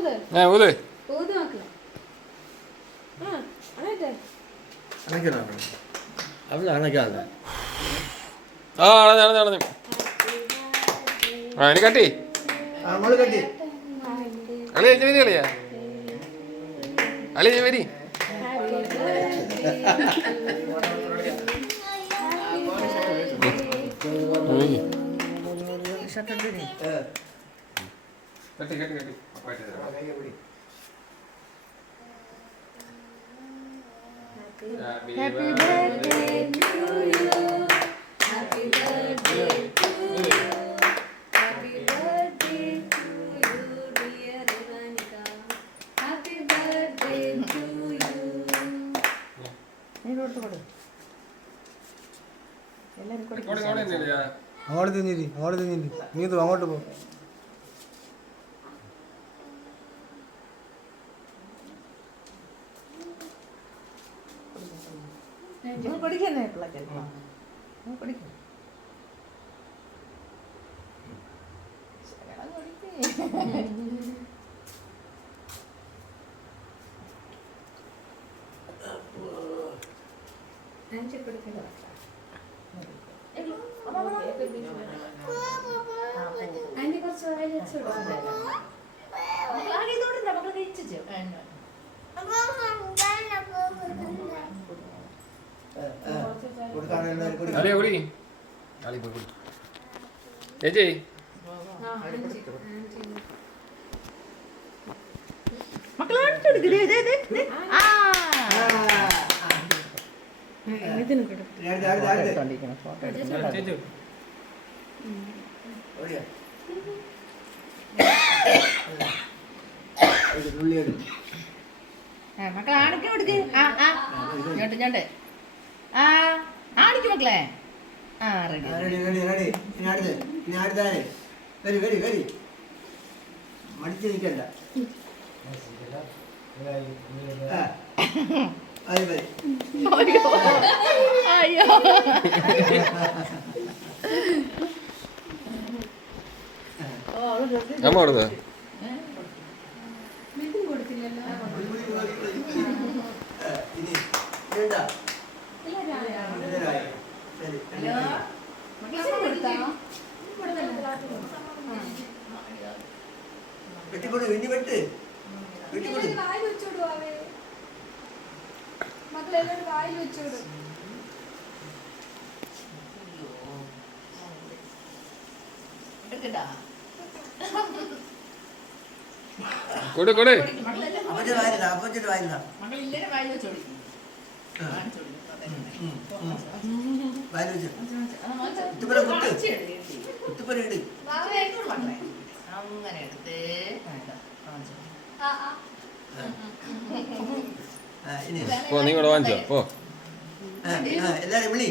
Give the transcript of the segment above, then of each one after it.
ഊത് ആ നടന്നു ആ ഇനി കട്ടി അളി എഞ്ചി വരി കളിയാ അളി വരി കട്ടി കട്ടി കട്ടി Happy birthday to you. Happy birthday to you. Happy birthday to you, dear Ivanika. Happy birthday to you. അങ്ങോട്ട് തിന്നിരി നീ അങ്ങോട്ട് പോ പഠിക്കുന്നേ പിള്ളേർക്ക് പഠിക്കും ചേച്ചി മക്കളെ ആണിക്ക് കൊടുക്ക് ഞോട്ട് ആണിക്ക് മക്കളെ ആ റെഡി മടിച്ചു നിൽക്കണ്ട അയ്യോ അമ്മ കൊടുക്ക വെട്ടിക്കൊടു വെണ്ണി വെട്ട് വെട്ടിക്കൊടു മക്കളെല്ലാരും വായിൽ വെച്ചോട് കൊടു കൊടു അപ്പച്ചന്റെ വായില്ല അങ്ങനെ എടുത്ത് പോ നീ കൂടെ വാങ്ങിച്ചോ പോ എല്ലാരും വിളി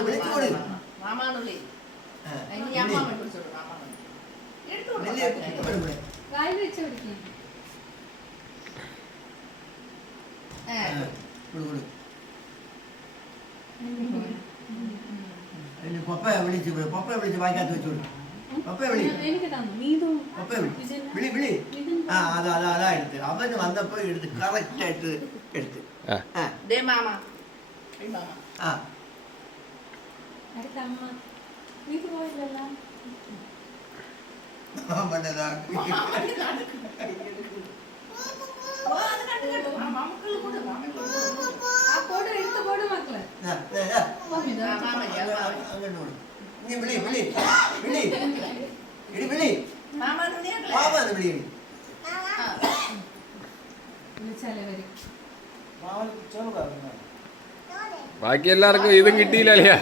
വിളിച്ചു കൊടു മാമാന്നുള്ളി വായിൽ വെച്ച് കൊടുക്കും പപ്പയെ വിളിച്ച് വായിക്കാത്ത വെച്ചോളൂ പപ്പയെ വിളി എനിക്ക് തന്നു നീതു പപ്പയെ വിളി വിളി ആ അതാ എടുത്ത് അവന് വന്നപ്പോ എടുത്ത് കറക്റ്റ് ആയിട്ട് എടുത്ത് മാമ ആ അടുത്ത അമ്മ നീതു പോയില്ലല്ലോ ആ കോട് എടുത്ത് കോട് മക്കളെ വിളി വിളി വിളി വിളി വിളി മാമാന്ന് വിളി വിളിച്ചാലേ വരും ബാക്കി എല്ലാവർക്കും ഇതും കിട്ടിയില്ലേ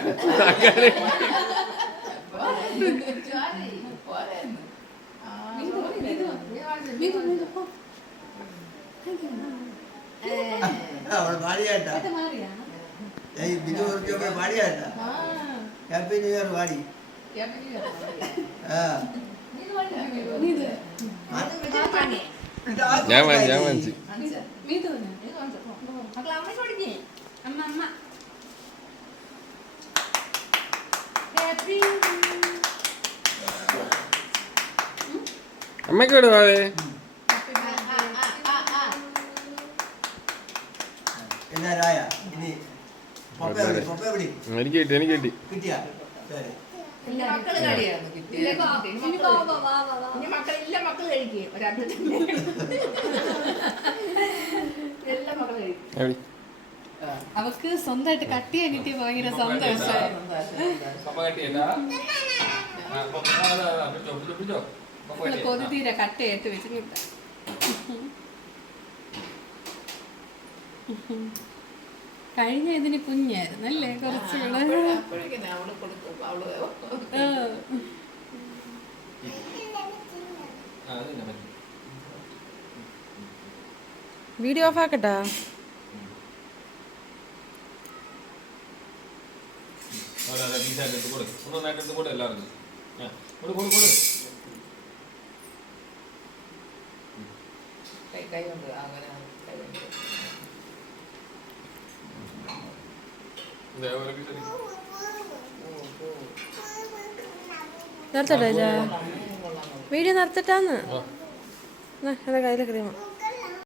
അവള് പാടിയാട്ടാ ബിജു പാടിയാട്ടാ ഹാപ്പി ന്യൂ ഇയർ പാടി ആ. നീതു ഞാൻ വാങ്ങിച്ചു നീതു മക്കളെ അമ്മ കൊടുക്കേ അമ്മ അമ്മ ഹാപ്പി അമ്മയ്ക്ക് വിടുവാവേ എല്ലാരായ ഇനി പപ്പ എവിടെ എനിക്ക് കിട്ടി കിട്ടിയാ ശരി. മക്കള് കഴിയായിരുന്നു ഇനി വാ, ഇനി വാ, വാ, വാ, വാ, വാ. ഇനി മക്കളില്ല മക്കൾ കഴിക്കും ഒരർത്ഥത്തിൽ എല്ലാ മക്കളും കഴിക്കും എവിടെ? അവക്ക് സ്വന്തമായിട്ട് കട്ട് ചെയ്യാൻ കിട്ടിയ ഭയങ്കര സന്തോഷമായി കൊതി തീരെ കട്ട് ചെയ്തിട്ട് വെച്ചിട്ട് കഴിഞ്ഞ ഇതിന് കുഞ്ഞായിരുന്നു അല്ലേ കുറച്ചുകൂടെ അപ്പോഴേക്കും അവള് കൊടുക്കും അവള് വീഡിയോ ഓഫ് ആക്കട്ടാ എല്ലാവർക്കും കൈ കൊണ്ട് അങ്ങനെ കൈ കൊണ്ട് നിർത്തട്ടെ വീഡിയോ നിർത്തട്ടാന്ന് എന്റെ കയ്യിലെ ക്രീമ